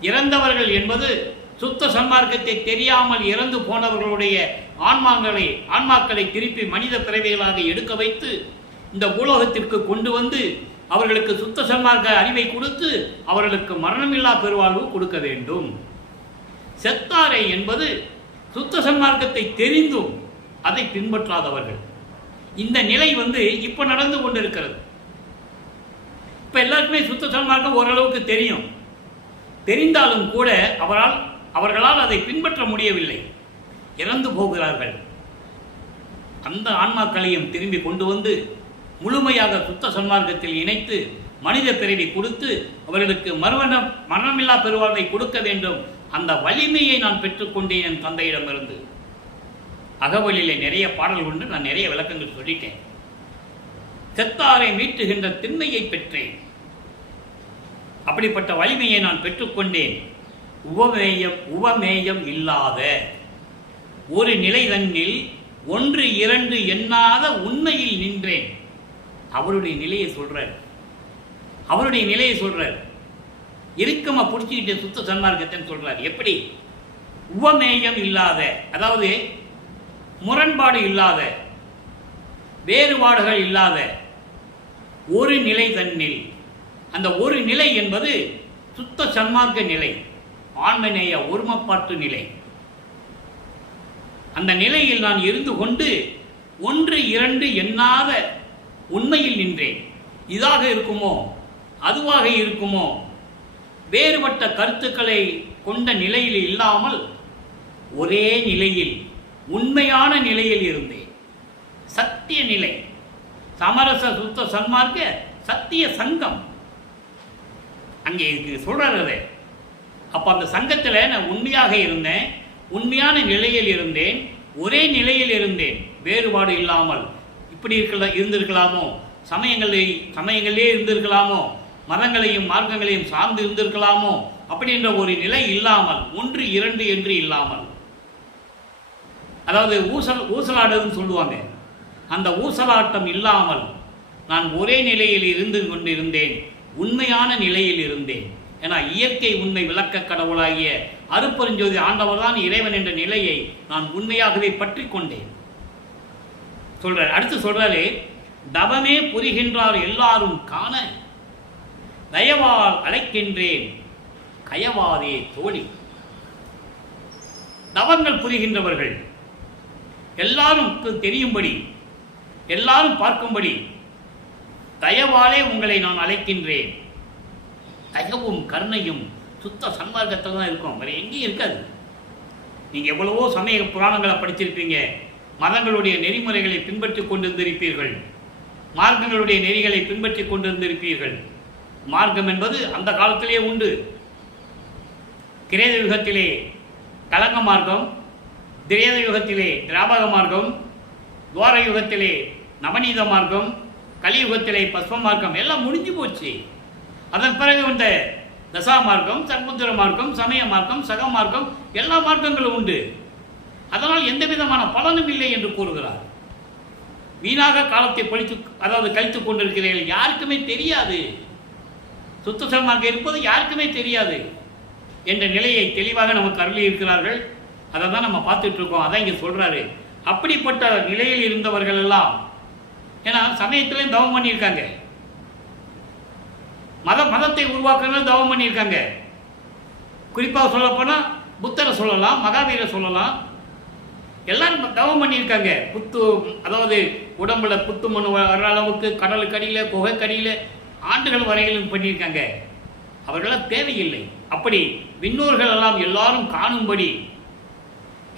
இறந்தவர்கள் என்பது சுத்த சன்மார்க்கத்தை தெரியாமல் இறந்து போனவர்களுடைய ஆன்மாக்களை திருப்பி மனித பிறவிகளாக எடுக்க வைத்து இந்த பூலோகத்திற்கு கொண்டு வந்து அவர்களுக்கு சுத்த சன்மார்க்க அறிவை கொடுத்து அவர்களுக்கு மரணமில்லா பெருவாழ்வு கொடுக்க வேண்டும். செத்தாரை என்பது சுத்த சன்மார்க்கத்தை தெரிந்தும் அதை பின்பற்றாதவர்கள். இந்த நிலை இப்ப நடந்து கொண்டிருக்கிறது. இப்ப எல்லாருக்குமே சுத்த சன்மார்க்கம் ஓரளவுக்கு தெரியும். தெரிந்தாலும் கூட அவர்களால் அதை பின்பற்ற முடியவில்லை, இறந்து போகிறார்கள். அந்த ஆன்மாக்களையும் திரும்பி கொண்டு வந்து முழுமையாக சுத்த சன்மார்க்கத்தில் இணைத்து மனித பிறவி கொடுத்து அவர்களுக்கு மரணமில்லா பெருவாழ்வை கொடுக்க வேண்டும். அந்த வலிமையை நான் பெற்றுக்கொண்டேன் என் தந்தையிடமிருந்து. அகவலிலே நிறைய பாடல் கொண்டு நான் நிறைய விளக்கங்கள் சொல்லிட்டேன். செத்தாரை மீட்டுகின்ற திண்மையை பெற்றேன். அப்படிப்பட்ட வலிமையை நான் பெற்றுக்கொண்டேன். உவமேயம் இல்லாத ஒரு நிலை தன்னில் 1 2 எண்ணாத உண்மையில் நின்றேன். அவருடைய நிலையை சொல்றார். இறுக்கமா பிடிச்சிக்கிட்ட சுத்த சன்மார்க்கத்தை சொல்றார். எப்படி? உவமேயம் இல்லாத, அதாவது முரண்பாடு இல்லாத, வேறுபாடுகள் இல்லாத ஒரு நிலை தன்னில். அந்த ஒரு நிலை என்பது சுத்த சன்மார்க்க நிலை, ஆன்மநேய ஒருமைப்பாட்டு நிலை. அந்த நிலையில் நான் இருந்து கொண்டு 1 2 எண்ணாத உண்மையில் நின்றேன். இதாக இருக்குமோ, அதுவாக இருக்குமோ, வேறுபட்ட கருத்துக்களை கொண்ட நிலையில் இல்லாமல் ஒரே நிலையில், உண்மையான நிலையில் இருந்தேன். சத்திய நிலை, சமரச சுத்த சன்மார்க்க சத்திய சங்கம் அங்கே சொல்றாரு. அப்ப அந்த சங்கத்தில் நான் உண்மையாக இருந்தேன், உண்மையான நிலையில் இருந்தேன், ஒரே நிலையில் இருந்தேன், வேறுபாடு இல்லாமல். இப்படி இருந்திருக்கலாமோ, சமயங்களே இருந்திருக்கலாமோ, மதங்களையும் மார்க்கங்களையும் சார்ந்து இருந்திருக்கலாமோ, அப்படின்ற ஒரு நிலை இல்லாமல், 1 2 என்று இல்லாமல், அதாவது ஊசலாடுன்னு சொல்லுவாங்க, அந்த ஊசலாட்டம் இல்லாமல் நான் ஒரே நிலையில் இருந்து கொண்டிருந்தேன், உண்மையான நிலையில் இருந்தேன். ஏன்னா இயற்கை உண்மை விளக்க கடவுளாகிய அருட்பெருஞ்சோதி ஆண்டவர் தான் இறைவன் என்ற நிலையை நான் உண்மையாகவே பற்றி கொண்டேன் சொல்றார். அடுத்து சொல்றாரு, தவமே புரிகின்றார் எல்லாரும் காண தயவால் அழைக்கின்றேன் கயவாதே தோழி. தவங்கள் புரிகின்றவர்கள் எல்லாரும் தெரியும்படி, எல்லாரும் பார்க்கும்படி தயவாலே உங்களை நான் அழைக்கின்றேன். தயவும் கருணையும் சுத்த சன்மார்க்கத்தில் தான் இருக்கும், வேறு எங்கேயும் இருக்காது. நீங்கள் எவ்வளவோ சமய புராணங்களை படிச்சிருப்பீங்க, மதங்களுடைய நெறிமுறைகளை பின்பற்றி கொண்டிருந்திருப்பீர்கள், மார்க்கங்களுடைய நெறிகளை பின்பற்றி கொண்டிருந்திருப்பீர்கள். மார்க்கம் என்பது அந்த காலத்திலே உண்டு. கிரேத யுகத்திலே கலங்க மார்க்கம், திரேத யுகத்திலே திராபக மார்க்கம், துவார யுகத்திலே நவநீத மார்க்கம், கலியுகத்திலே பஸ்ம மார்க்கம் எல்லாம் முடிஞ்சு போச்சு. அதன் பிறகு வந்த தசா மார்க்கம், சர்முத்திர மார்க்கம், சமய மார்க்கம், சக மார்க்கம், எல்லா மார்க்கங்களும் உண்டு. அதனால் எந்த விதமான பலனும் இல்லை என்று கூறுகிறார். வீணாக காலத்தை கழித்துக் கொண்டிருக்கிறீர்கள். யாருக்குமே தெரியாது, சுத்த சன்மார்க்கம் இருப்பது யாருக்குமே தெரியாது என்ற நிலையை தெளிவாக நமக்கு அருளி இருக்கிறார்கள். அதை தான் நம்ம பார்த்துட்டு இருக்கோம். அதான் இங்கே சொல்றாரு. அப்படிப்பட்ட நிலையில் இருந்தவர்கள் எல்லாம், ஏன்னா சமயத்திலையும் தவம் பண்ணியிருக்காங்க, மதத்தை உருவாக்குறது தவம் பண்ணியிருக்காங்க. குறிப்பாக சொல்லப்போனால் புத்தரை சொல்லலாம், மகாவீரை சொல்லலாம், எல்லாரும் தவம் பண்ணியிருக்காங்க. அதாவது உடம்புல புத்து மண் வர்ற அளவுக்கு கடலுக்கு அடியில் குகைக்கடியில் ஆண்டுகள் வரையிலும் பண்ணியிருக்காங்க. அவர்களால் தேவையில்லை. அப்படி விண்ணோர்கள் எல்லாம் எல்லாரும் காணும்படி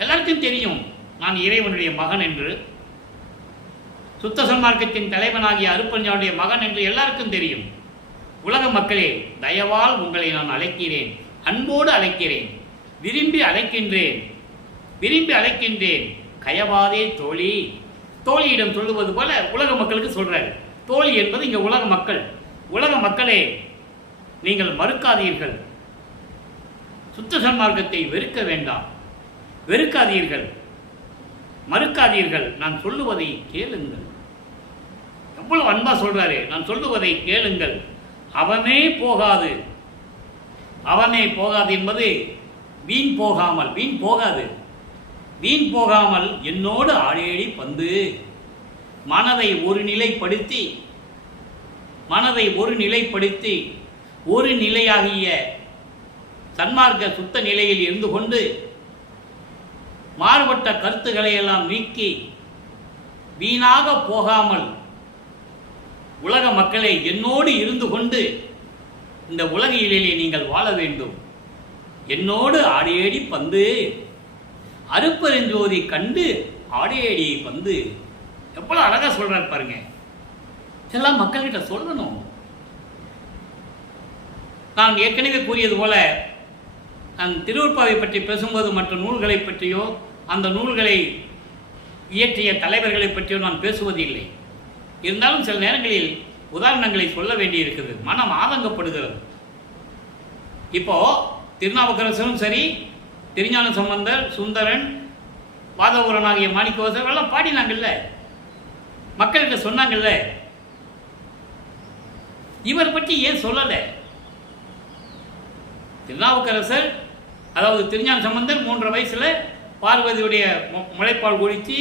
எல்லாருக்கும் தெரியும் நான் இறைவனுடைய மகன் என்று, சுத்த சன்மார்க்கத்தின் தலைவனாகிய அருப்பஞ்சாவுடைய மகன் என்று எல்லாருக்கும் தெரியும். உலக மக்களே, தயவால் உங்களை நான் அழைக்கிறேன், அன்போடு அழைக்கிறேன், விரும்பி அழைக்கின்றேன், கயவாதே தோழி. தோழியிடம் சொல்லுவது போல உலக மக்களுக்கு சொல்றாரு. தோழி என்பது இங்க உலக மக்கள். உலக மக்களே, நீங்கள் மறுக்காதீர்கள், சுத்த சன்மார்க்கத்தை வெறுக்க வேண்டாம், வெறுக்காதீர்கள், மறுக்காதீர்கள், நான் சொல்லுவதை கேளுங்கள். எவ்வளவு அன்பா சொல்றாரு. நான் சொல்லுவதை கேளுங்கள், அவமே போகாது என்பது வீண் போகாமல் என்னோடு ஆடேடி பந்து. மனதை ஒரு நிலைப்படுத்தி ஒரு நிலையாகிய சன்மார்க்க சுத்த நிலையில் இருந்து கொண்டு மாறுபட்ட கருத்துக்களை எல்லாம் நீக்கி வீணாக போகாமல் உலக மக்களை என்னோடு இருந்து கொண்டு இந்த உலகிலே நீங்கள் வாழ வேண்டும். என்னோடு ஆடியேடி பந்து, அருப்பெருஞ்சோதி கண்டு ஆடியேடி பந்து. எவ்வளவு அழகா சொல்றாரு பாருங்க. இதெல்லாம் மக்கள்கிட்ட சொல்லணும். நான் ஏற்கனவே கூறியது போல, நான் திருவருட்பாவை பற்றி பேசும்போது மற்ற நூல்களை பற்றியோ அந்த நூல்களை இயற்றிய தலைவர்களை பற்றியோ நான் பேசுவதில்லை. இருந்தாலும் சில நேரங்களில் உதாரணங்களை சொல்ல வேண்டியிருக்கிறது. மனம் ஆதங்கப்படுகிறது. இப்போ திருநாவுக்கரசரும் சரி, திருஞான சம்பந்தர், சுந்தரன், வாதவூரன் ஆகிய மாணிக்கவாசகர் எல்லாம் பாடினாங்கல்ல, மக்கள்கிட்ட சொன்னாங்கல்ல. இவர் பற்றி ஏன் சொல்லலை? திருநாவுக்கரசர், அதாவது திருஞான சம்பந்தர் 3 வயசுல பார்வதியுடைய முளைப்பால் குடித்து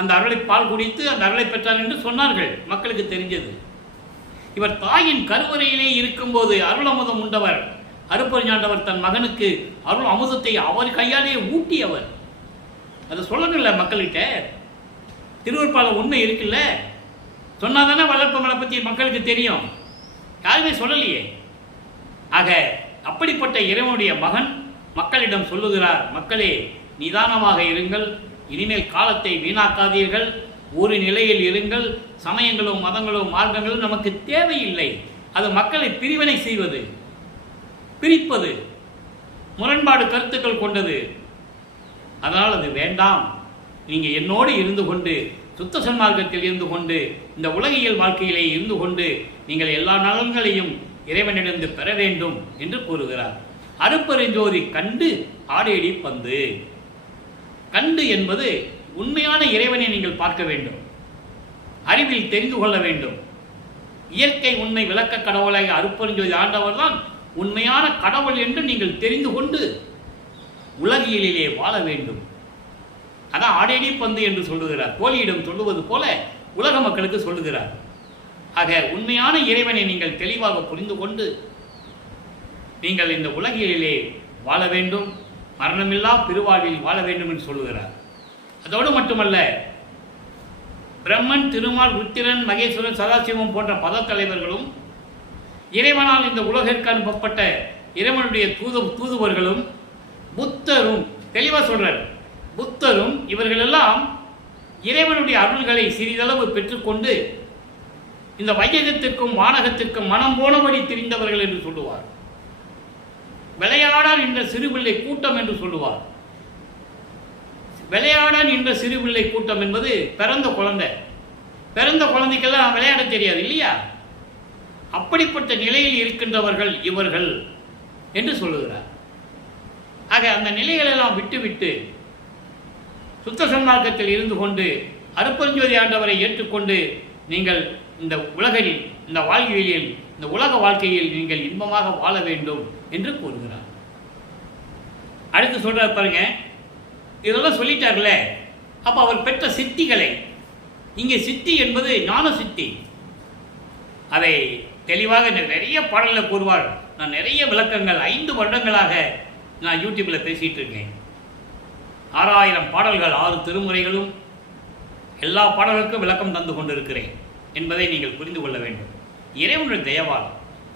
அந்த அருளை பால் குடித்து அந்த அருளை பெற்றார் என்று சொன்னார்கள், மக்களுக்கு தெரிஞ்சது. இவர் தாயின் கருவறையிலே இருக்கும்போது அருள் அமுதம் உண்டவர். அருப்பெருஞ்சாண்டவர் தன் மகனுக்கு அருள் அமுதத்தை அவர் கையாலே ஊட்டியவர். அதை சொல்லணும்ல மக்கள்கிட்ட. திருவருட்பால உண்மை இருக்குல்ல, சொன்னாதானே வளர்ப்பமலை பற்றி மக்களுக்கு தெரியும். யாருமே சொல்லலையே. ஆக அப்படிப்பட்ட இறைவனுடைய மகன் மக்களிடம் சொல்லுகிறார், மக்களே நிதானமாக இருங்கள், இனிமேல் காலத்தை வீணாக்காதீர்கள், ஒரு நிலையில் இருங்கள். சமயங்களும் மதங்களும் மார்க்கங்களும் நமக்கு தேவையில்லை. அது மக்களை பிரிவினை செய்வது, பிரிப்பது, முரண்பாடு கருத்துக்கள் கொண்டது. அதனால் அது வேண்டாம். நீங்கள் என்னோடு இருந்து கொண்டு, சுத்த சன்மார்க்கத்தில் இருந்து கொண்டு, இந்த உலகியல் வாழ்க்கையிலே இருந்து கொண்டு நீங்கள் எல்லா நலன்களையும் இறைவனிடந்து பெற வேண்டும் என்று கூறுகிறார். அருப்பெருஞ்சோதி கண்டு ஆடேடி பந்து. கண்டு என்பது உண்மையான இறைவனை நீங்கள் பார்க்க வேண்டும், அறிவில் தெரிந்து கொள்ள வேண்டும். இயற்கை உண்மை விளக்க கடவுளாக அருப்பெருஞ்சோதி ஆண்டவர் தான் உண்மையான கடவுள் என்று நீங்கள் தெரிந்து கொண்டு உலகியலிலே வாழ வேண்டும். அதான் ஆடேடி பந்து என்று சொல்லுகிறார். கோழியிடம் சொல்லுவது போல உலக மக்களுக்கு சொல்லுகிறார். ஆக உண்மையான இறைவனை நீங்கள் தெளிவாக புரிந்து கொண்டு நீங்கள் இந்த உலகிலே வாழ வேண்டும், மரணமில்லா பெருவாழ்வில் வாழ வேண்டும் என்று சொல்லுகிறார். அதோடு மட்டுமல்ல, பிரம்மன், திருமால், ருத்திரன், மகேஸ்வரன், சதாசிவம் போன்ற பத தலைவர்களும் இறைவனால் இந்த உலகிற்கு அனுப்பப்பட்ட இறைவனுடைய தூதுவர்களும் புத்தரும், தெளிவாக சொல்றார், புத்தரும் இவர்களெல்லாம் இறைவனுடைய அருள்களை சிறிதளவு பெற்றுக்கொண்டு இந்த வையகத்திற்கும் வானகத்திற்கும் மனம் போனபடி திரிந்தவர்கள் என்று சொல்லுவார். விளையாடான் என்ற சிறுபிள்ளை கூட்டம் என்று சொல்லுவார். விளையாடான் என்ற சிறுபிள்ளை கூட்டம் என்பது பிறந்த குழந்தை. பிறந்த குழந்தைக்கெல்லாம் விளையாட தெரியாது இல்லையா? அப்படிப்பட்ட நிலையில் இருக்கின்றவர்கள் இவர்கள் என்று சொல்லுகிறார். ஆக அந்த நிலைகளெல்லாம் விட்டுவிட்டு சுத்த சன்மார்க்கத்தில் இருந்து கொண்டு அருட்பெருஞ்சோதி ஆண்டவரை ஏற்றுக்கொண்டு நீங்கள் இந்த உலகில், இந்த வாழ்வியலில், இந்த உலக வாழ்க்கையில் நீங்கள் இன்பமாக வாழ வேண்டும் என்று கூறுகிறார். அடுத்து சொல்றார் பாருங்க, இதெல்லாம் சொல்லிட்டார்ல. அப்ப அவர் பெற்ற சித்திகளை, இங்கே சித்தி என்பது ஞான சித்தி, அதை தெளிவாக நிறைய பாடலில் கூறுவார். நான் நிறைய விளக்கங்கள் 5 வருடங்களாக நான் யூடியூப்பில் பேசிகிட்டு இருக்கேன். 6000 பாடல்கள், 6 திருமுறைகளும், எல்லா பாடல்களுக்கும் விளக்கம் தந்து கொண்டிருக்கிறேன் என்பதை நீங்கள் புரிந்து கொள்ள வேண்டும். இறைவனுடைய தயவால்,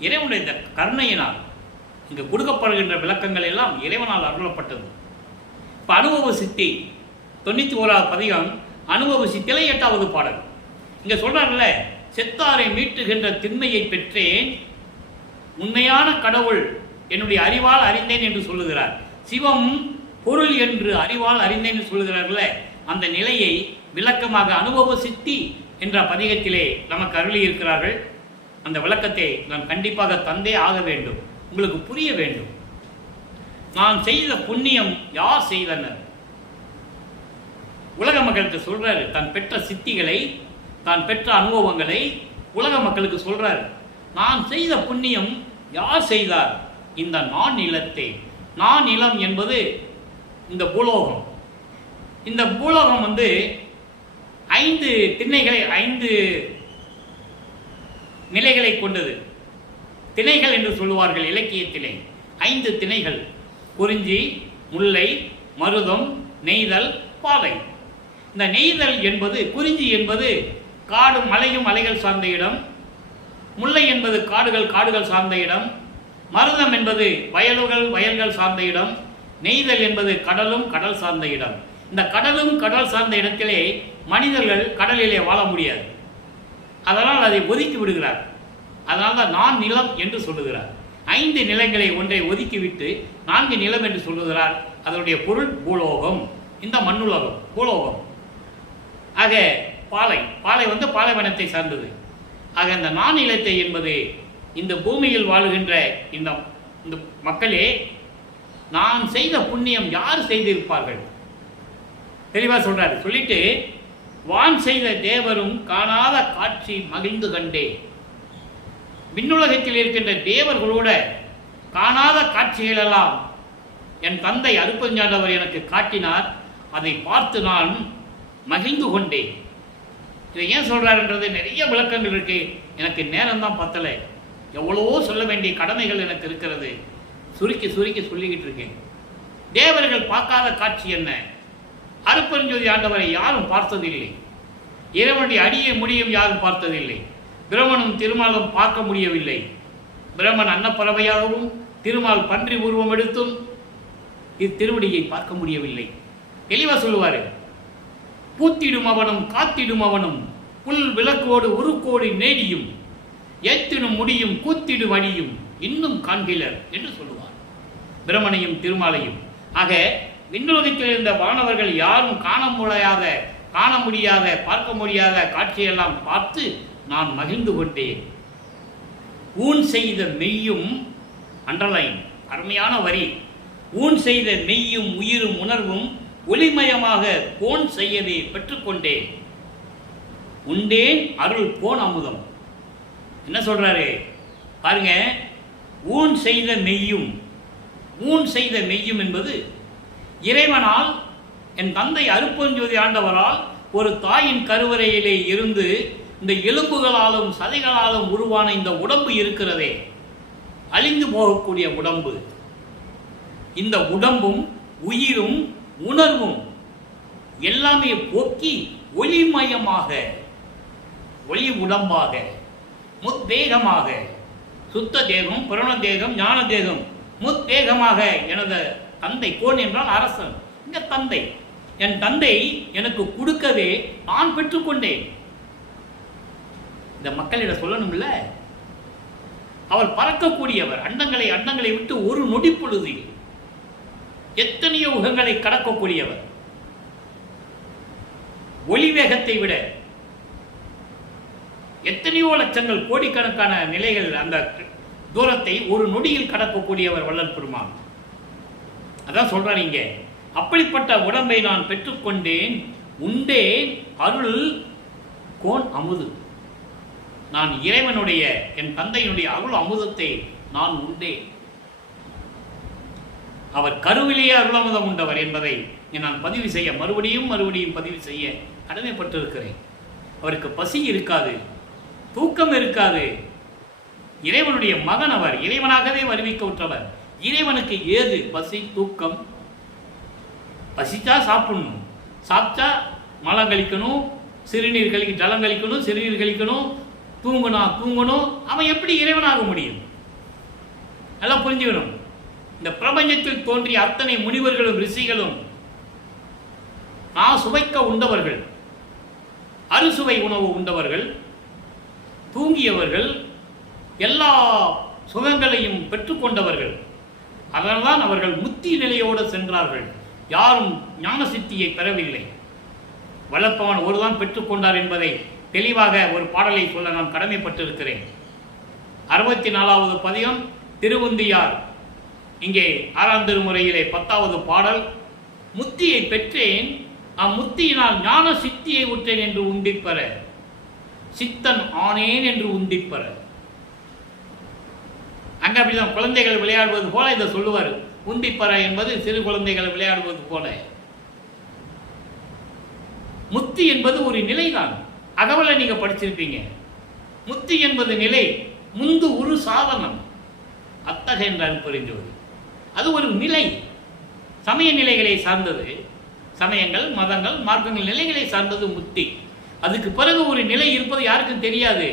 இறைவனுடைய இந்த கருணையினால் இங்கு கொடுக்கப்படுகின்ற விளக்கங்கள் எல்லாம் இறைவனால் அருளப்பட்டது. இப்போ அனுபவ சித்தி 91வது பதிகம் அனுபவ சித்திலே 8வது பாடல். இங்கே சொல்றாருல்ல, செத்தாரை மீட்டுகின்ற திண்மையை பெற்றேன், உண்மையான கடவுள் என்னுடைய அறிவால் அறிந்தேன் என்று சொல்லுகிறார். சிவம் பொருள் என்று அறிவால் அறிந்தேன் என்று சொல்லுகிறார்கள, அந்த நிலையை விளக்கமாக அனுபவ சித்தி என்ற பதிகத்திலே நமக்கு அருளி இருக்கிறார்கள். அந்த விளக்கத்தை நான் கண்டிப்பாக தந்தே ஆக வேண்டும், உங்களுக்கு புரிய வேண்டும். நான் செய்த புண்ணியம் யார் செய்தனர்? உலக மக்களுக்கு சொல்றாரு, தான் பெற்ற சித்திகளை, தான் பெற்ற அனுபவங்களை உலக மக்களுக்கு சொல்றாரு. நான் செய்த புண்ணியம் யார் செய்தார்? இந்த நான் நிலத்தை. நான் நிலம் என்பது இந்த பூலோகம். இந்த பூலோகம் 5 திண்ணைகளை, 5 நிலைகளை கொண்டது. திணைகள் என்று சொல்லுவார்கள் இலக்கியத்திலே. 5 திணைகள்: குறிஞ்சி, முல்லை, மருதம், நெய்தல், பாலை. இந்த நெய்தல் என்பது, குறிஞ்சி என்பது காடு, மலையும் மலைகள் சார்ந்த இடம். முல்லை என்பது காடுகள் சார்ந்த இடம். மருதம் என்பது வயல்கள் சார்ந்த இடம். நெய்தல் என்பது கடல் சார்ந்த இடம். இந்த கடல் சார்ந்த இடத்திலே மனிதர்கள் கடலிலே வாழ முடியாது. அதனால் அதை ஒதுக்கி விடுகிறார். அதனால் தான் நான் நிலம் என்று சொல்லுகிறார். 5 நிலங்களை ஒன்றை ஒதுக்கிவிட்டு 4 நிலம் என்று சொல்லுகிறார். அதனுடைய பொருள் பூலோகம், இந்த மண்ணுலகம் பூலோகம். ஆக பாலை பாலைவனத்தை சார்ந்தது. ஆக இந்த நான் நிலத்தை என்பது இந்த பூமியில் வாழுகின்ற இந்த மக்களே, நான் செய்த புண்ணியம் யார் செய்திருப்பார்கள்? தெளிவாக சொல்றாரு. சொல்லிட்டு, வான் செய்த தேவரும் காணாத காட்சி மகிழ்ந்து கண்டே. விண்ணுலகத்தில் இருக்கின்ற தேவர்களோட காணாத காட்சிகளெல்லாம் என் தந்தை அருட்பெருஞ்சாண்டவர் எனக்கு காட்டினார். அதை பார்த்து நான் மகிழ்ந்து கொண்டேன். இதை ஏன் சொல்றாருன்றது நிறைய விளக்கங்கள் இருக்கு. எனக்கு நேரம்தான் பத்தலை. எவ்வளவோ சொல்ல வேண்டிய கடமைகள் எனக்கு இருக்கிறது. சுருக்கி சொல்லிக்கிட்டு இருக்கேன். தேவர்கள் பார்க்காத காட்சி என்ன? அருட்பெருஞ்சோதி ஆண்டவரை யாரும் பார்த்ததில்லை. இறைவனுடைய அடியை முடியும் யாரும் பார்த்ததில்லை. பிரமனும் திருமாலும் பார்க்க முடியவில்லை. பிரமன் அன்னப்பறவையாகவும் திருமால் பன்றி உருவம் எடுத்தும் இத்திருவடியை பார்க்க முடியவில்லை. தெளிவாக சொல்லுவாரு. பூத்திடும் அவனும் காத்திடும் அவனும் புல் விளக்கோடு உருக்கோடு நேடியும் ஏத்திடும் முடியும் கூத்திடும் அடியும் இன்னும் காண்கிலர் என்று சொல்லுவார் பிரமனையும் திருமாலையும். ஆக விண்ணுலகத்தில் இருந்த வானவர்கள் யாரும் காண முடியாத பார்க்க முடியாத காட்சியெல்லாம் பார்த்து நான் மகிழ்ந்து கொண்டேன். ஊன் செய்த மெய்யும், அண்டர்லைன், அருமையான வரி. ஊன் செய்த மெய்யும் உயிரும் உணர்வும் ஒளிமயமாக கோன் செய்யவே பெற்றுக்கொண்டேன். உண்டேன் அருள் கோன் அமுதம். என்ன சொல்றாரு பாருங்க. ஊன் செய்த மெய்யும் என்பது இறைவனால், என் தந்தை அருட்பெருஞ்சோதி ஆண்டவரால் ஒரு தாயின் கருவறையிலே இருந்து இந்த எலும்புகளாலும் சதைகளாலும் உருவான இந்த உடம்பு இருக்கிறதே, அழிந்து போகக்கூடிய உடம்பு. இந்த உடம்பும் உயிரும் உணர்வும் எல்லாமே போக்கி ஒளிமயமாக, ஒளி உடம்பாக, முத்தேகமாக, சுத்த தேகம், புரண தேகம், ஞான தேகம், முத்தேகமாக எனது தந்தை, கோன் என்றால் அரசன், இந்த தந்தை, என் தந்தை எனக்கு கொடுக்கவே நான் பெற்றுக்கொண்டேன். இந்த மக்களிடம் சொல்லணும்ல. அவர் பறக்கக்கூடியவர். அண்டங்களை விட்டு ஒரு நொடி பொழுதில் எத்தனையோ யுகங்களை கடக்கக்கூடியவர். ஒளி வேகத்தை விட எத்தனையோ லட்சங்கள் கோடிக்கணக்கான நிலைகள், அந்த தூரத்தை ஒரு நொடியில் கடக்கக்கூடியவர் வள்ளல் பெருமான். அதான் சொல்றாரு இங்க. அப்படிப்பட்ட உடம்பை நான் பெற்றுக்கொண்டேன். உண்டேன் அருள் கோன் அமுது. நான் இறைவனுடைய என் தந்தையினுடைய அருள் அமுதத்தை நான் உண்டேன். அவர் கருவிலேயே அருள் அமுதம் உண்டவர் என்பதை நான் பதிவு செய்ய மறுபடியும் பதிவு செய்ய கடமைப்பட்டிருக்கிறேன். அவருக்கு பசி இருக்காது, தூக்கம் இருக்காது. இறைவனுடைய மகன் அவர், இறைவனாகவே வருவிக்க உற்றவர். இறைவனுக்கு ஏது பசி தூக்கம்? பசிச்சா சாப்பிடணும், சாப்பிட்டா மலம் கழிக்கணும், சிறுநீர் ஜலம் கழிக்கணும், சிறுநீர் கழிக்கணும், தூங்கணும். அவன் எப்படி இறைவனாக முடியும்? நல்லா புரிஞ்சுக்கணும். இந்த பிரபஞ்சத்தில் தோன்றிய அத்தனை முனிவர்களும் ரிஷிகளும் நான் சுவைக்க உண்டவர்கள், அறுசுவை உணவு உண்டவர்கள், தூங்கியவர்கள், எல்லா சுகங்களையும் பெற்றுக்கொண்டவர்கள். அதனால்தான் அவர்கள் முத்தி நிலையோடு சென்றார்கள். யாரும் ஞான சித்தியை பெறவில்லை. வளர்ப்பவன் ஒருதான் பெற்றுக்கொண்டார் என்பதை தெளிவாக ஒரு பாடலை சொல்ல நான் கடமைப்பட்டிருக்கிறேன். 64வது பதிகம் திருவுந்தியார், இங்கே 6ஆம் திருமுறையிலே 10வது பாடல். முத்தியை பெற்றேன், அம்முத்தியினால் ஞான சித்தியை உற்றேன் என்று உந்திப்பெற, சித்தன் ஆனேன் என்று உந்திப்பெற. அங்க அப்படிதான் குழந்தைகள் விளையாடுவது போல இதை சொல்லுவார். உந்திப்பெற என்பது சிறு குழந்தைகள் விளையாடுவது போல. முத்தி என்பது ஒரு நிலைதான். அகவலை நீங்க படிச்சிருப்பீங்க. முத்தி என்பது நிலை, முந்து ஒரு சாதனம். அத்தகைய என்றால் புரிஞ்சது. அது ஒரு நிலை, சமய நிலைகளை சார்ந்தது. சமயங்கள், மதங்கள், மார்க்கங்கள் நிலைகளை சார்ந்தது முத்தி. அதுக்கு பிறகு ஒரு நிலை இருப்பது யாருக்கும் தெரியாது.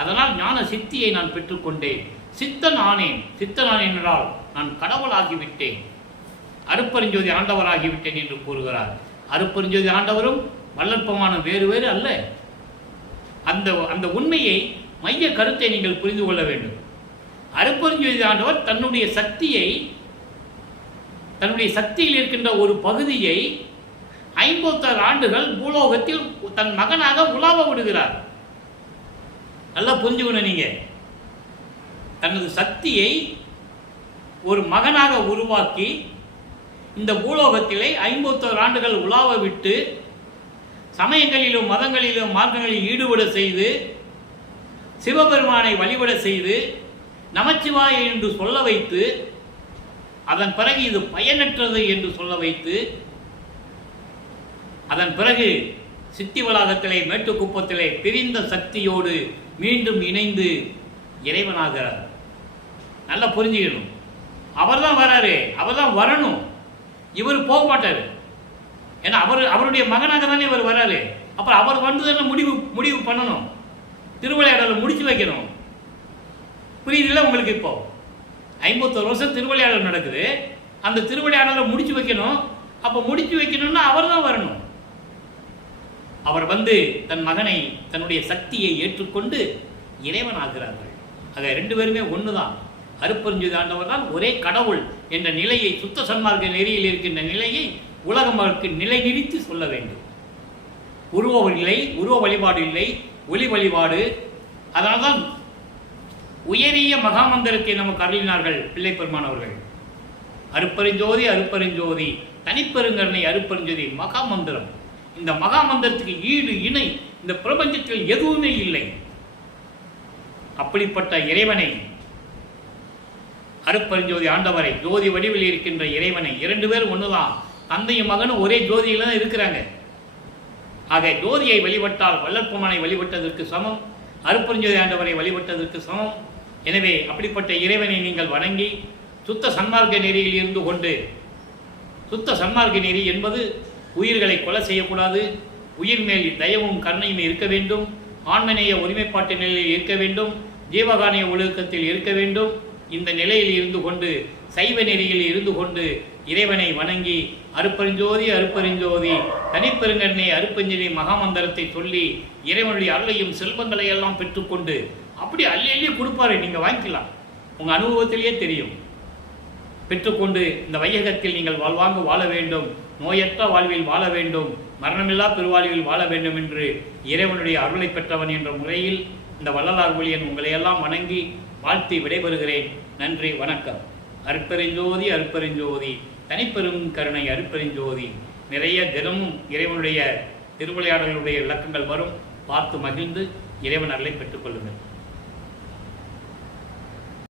அதனால் ஞான சித்தியை நான் பெற்றுக்கொண்டேன். சித்தன் ஆனேன். சித்தன் ஆனேன் என்றால் நான் கடவுளாகிவிட்டேன், அருப்பெருஞ்சோதி ஆண்டவராகிவிட்டேன் என்று கூறுகிறார். அருப்பெருஞ்சோதி ஆண்டவரும் வல்லற்பமான வேறு வேறு அல்ல. அந்த உண்மையை, மைய கருத்தை நீங்கள் புரிந்து கொள்ள வேண்டும். அருப்பெருஞ்சோதி ஆண்டவர் தன்னுடைய சக்தியில் இருக்கின்ற ஒரு பகுதியை 56 ஆண்டுகள் பூலோகத்தில் தன் மகனாக உலாவ விடுகிறார். நல்லா புரிஞ்சுக்கணும். நீங்க தனது சக்தியை ஒரு மகனாக உருவாக்கி இந்த பூலோகத்திலே 51 ஆண்டுகள் உலாவ விட்டு சமயங்களிலும் மதங்களிலும் மார்க்கங்களில் ஈடுபட செய்து சிவபெருமானை வழிபட செய்து நமச்சிவாய என்று சொல்ல வைத்து, அதன் பிறகு இது பயனற்றது என்று சொல்ல வைத்து, அதன் பிறகு சித்தி வளாகத்திலே மேட்டுக்குப்பத்திலே பிரிந்த சக்தியோடு மீண்டும் இணைந்து இறைவனாகிறார். நல்லா புரிஞ்சுக்கணும். அவர் தான் வராரு, அவர் தான் வரணும். இவர் போக மாட்டார். ஏன்னா அவருடைய மகனாக தானே இவர் வராரு. அப்புறம் அவர் வந்து தானே முடிவு பண்ணணும், திருவிளையாடலை முடிச்சு வைக்கணும். புரியுதுல்ல உங்களுக்கு? இப்போ 51 வருஷம் திருவிளையாடல் நடக்குது. அந்த திருவிளையாடலை முடிச்சு வைக்கணும். அப்போ முடிச்சு வைக்கணும்னா அவர் தான் வரணும். அவர் வந்து தன் மகனை, தன்னுடைய சக்தியை ஏற்றுக்கொண்டு இறைவன் ஆகிறார்கள். ஆக 2 பேருமே ஒன்றுதான். அருப்பெருஞ்சோதி ஆண்டவர் தான் ஒரே கடவுள் என்ற நிலையை, சுத்த சன்மார்க்க நெறியில் இருக்கின்ற நிலையை உலகமருக்கு நிலைநிறுத்தி சொல்ல வேண்டும். உருவ வழிபாடு இல்லை, ஒளி வழிபாடு. அதனால்தான் உயரிய மகாமந்திரத்தை நமக்கு அருளினார்கள் பிள்ளை பெருமானவர்கள். அருப்பெருஞ்சோதி அருப்பெருஞ்சோதி தனிப்பெருங்கருணை அருப்பெருஞ்சோதி மகாமந்திரம். இந்த மகாமந்திரத்துக்கு ஈடு இணை இந்த பிரபஞ்சத்தில் எதுவுமே இல்லை. அப்படிப்பட்ட இறைவனை, அருப்பெருஞ்சோதி ஆண்டவரை, ஜோதி வடிவில் இருக்கின்ற இறைவனை, 2 பேரும் ஒண்ணுதான். தந்தையும் மகனும் ஒரே ஜோதியில தான் இருக்கிறாங்க. ஆக ஜோதியை வழிபட்டால் வல்லற்பெருமானை வழிபட்டதற்கு சமம், அருப்பெருஞ்சோதி ஆண்டவரை வழிபட்டதற்கு சமம். எனவே அப்படிப்பட்ட இறைவனை நீங்கள் வணங்கி சுத்த சன்மார்க்க நெறியில் இருந்து கொண்டு, சுத்த சன்மார்க்க நெறி என்பது உயிர்களை கொலை செய்யக்கூடாது, உயிர் மேல் தயவும் கருணையும் இருக்க வேண்டும், ஆன்மநேய ஒருமைப்பாட்டு நிலையில் இருக்க வேண்டும், ஜீவகானிய ஒழுக்கத்தில் இருக்க வேண்டும். இந்த நிலையில் இருந்து கொண்டு, சைவ நெறியில் இருந்து கொண்டு இறைவனை வணங்கி அருப்பெருஞ்சோதி அருப்பெருஞ்சோதி தனிப்பெருங்கண்ணை அருப்பெருஞ்சோதி மகாமந்திரத்தை சொல்லி இறைவனுடைய அருளையும் செல்வங்களை எல்லாம் பெற்றுக்கொண்டு, அப்படி அள்ளி கொடுப்பாரு. நீங்கள் வாங்கிக்கலாம், உங்கள் அனுபவத்திலேயே தெரியும். பெற்றுக்கொண்டு இந்த வையகத்தில் நீங்கள் வாழ்வாங்கு வாழ வேண்டும், நோயற்ற வாழ்வில் வாழ வேண்டும், மரணமில்லா பெருவாழ்வில் வாழ வேண்டும் என்று இறைவனுடைய அருளை பெற்றவன் என்ற முறையில் இந்த வள்ளலார் ஒளியன் உங்களையெல்லாம் வணங்கி வாழ்த்தி விடைபெறுகிறேன். நன்றி, வணக்கம். அருப்பெருஞ்சோதி அருப்பெருஞ்சோதி தனிப்பெரும் கருணை அருப்பெருஞ்சோதி நிறைய தினமும் இறைவனுடைய திருவிளையாடலுடைய விளக்கங்கள் வரும். பார்த்து மகிழ்ந்து இறைவன் அருளை பெற்றுக்கொள்ளுங்கள்.